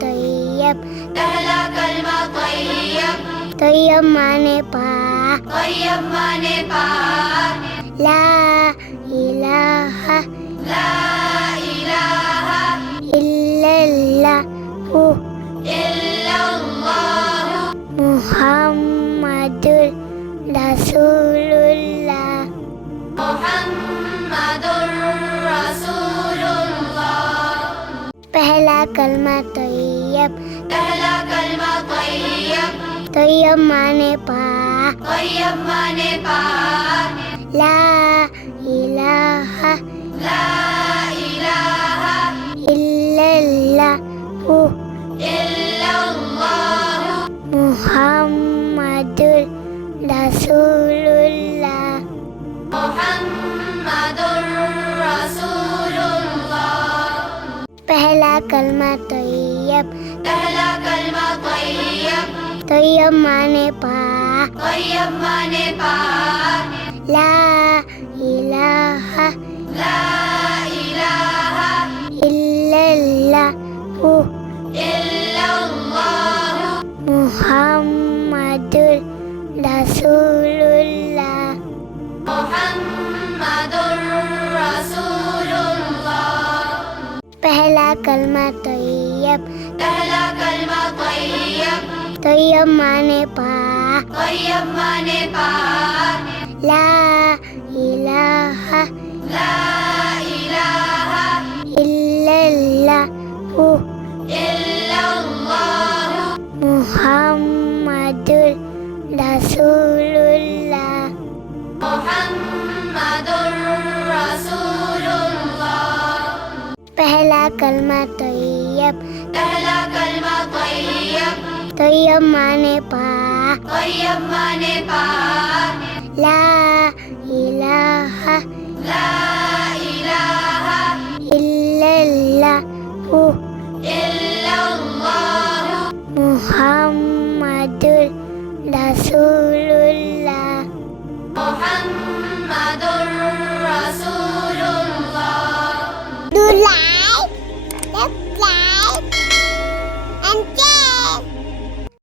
तैयब, पहला कलमा तैयब, तैयब माने पाक, तैयब माने पाक, ला इलाहा ला इलाहा इल्लल्लाहु इल्लल्लाह, मुहम्मदुर रसूलुल्लाह। मुहम्मदुर रसूलुल्लाह। पहला कलमा तैयब, पहला कलमा तैयब, तैयब माने पाक, तैयब माने पाक, ला इलाहा ला इलाहा इल्लल्लाहु इल्लल्लाह, मुहम्मदुर रसूलुल्लाह। मुहम्मदुर रसूलुल्लाह। पहला कलमा तैयब, पहला कलमा तैयब, तैयब माने पाक, तैयब माने पाक, ला इलाहा ला इलाहा इल्लल्लाहु इल्लल्लाह, मुहम्मदुर रसूलुल्लाह। मुहम्मदुर रसूलुल्लाह। पहला कलमा तैयब, पहला कलमा तैयब, तैयब माने पाक, तैयब माने पाक, ला इलाहा ला इलाहा इल्लल्लाहु इल्लल्लाह, मुहम्मदुर रसूलुल्लाह। मुहम्मदुर रसूलुल्लाह। पहला कलमा तैयब, पहला कलमा तैयब, तैयब माने पाक, तैयब माने पाक, ला इलाहा ला इलाहा इल्लल्लाहु इल्लल्लाह, मुहम्मदुर रसूलुल्लाह। मुहम्मदुर